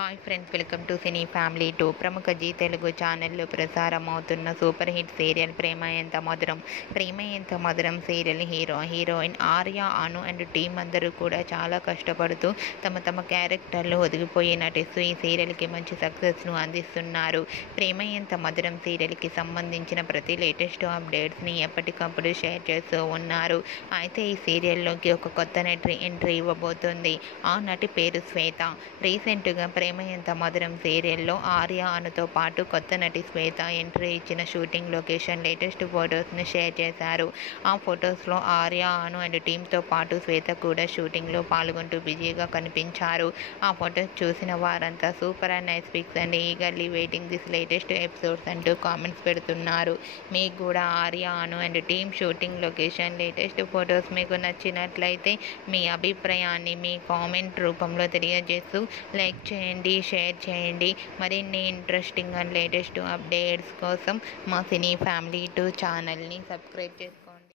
Hi friends, welcome to cine family 2. ప్రముఖ G Telugu ఛానల్లో ప్రసారమవుతున్న super hit serial ప్రేమ ఎంత మధురం. ప్రేమ ఎంత మధురం serial heroine Arya, Anu and team అందరూ కూడా చాలా కష్టపడుతూ తమ క్యారెక్టర్లు ఒదిగిపోయి నటిస్తూ ఈ సీరియల్కి మంచి సక్సెస్ను అందిస్తున్నారు. ప్రేమ ఎంత మధురం సీరియల్కి సంబంధించిన ప్రతి లేటెస్ట్ అప్డేట్స్ని ఎప్పటికప్పుడు షేర్ చేస్తూ ఉన్నారు. అయితే ఈ సీరియల్లోకి ఒక కొత్త నటి ఎంట్రీ ఇవ్వబోతుంది. ఆ నటి పేరు శ్వేత. రీసెంట్గా ప్రేమ ఎంత మధురం సీరియల్లో ఆర్య, అనుతో పాటు కొత్త నటి శ్వేత ఎంట్రీ ఇచ్చిన షూటింగ్ లొకేషన్ లేటెస్ట్ ఫొటోస్ని షేర్ చేశారు. ఆ ఫొటోస్లో ఆర్య, అను అండ్ టీంతో పాటు శ్వేత కూడా షూటింగ్లో పాల్గొంటూ బిజీగా కనిపించారు. ఆ ఫొటోస్ చూసిన వారంతా super and nice pics and eagerly waiting this latest episodes అంటూ కామెంట్స్ పెడుతున్నారు. మీకు కూడా Arya, Anu and team shooting location latest photos మీకు నచ్చినట్లయితే మీ అభిప్రాయాన్ని మీ కామెంట్ రూపంలో తెలియజేస్తూ లైక్ చేయండి, షేర్ చేయండి. మరిన్ని ఇంట్రెస్టింగ్ అండ్ లేటెస్ట్ అప్డేట్స్ కోసం మా సినీ ఫ్యామిలీ 2 ఛానల్ని సబ్స్క్రైబ్ చేసుకోండి.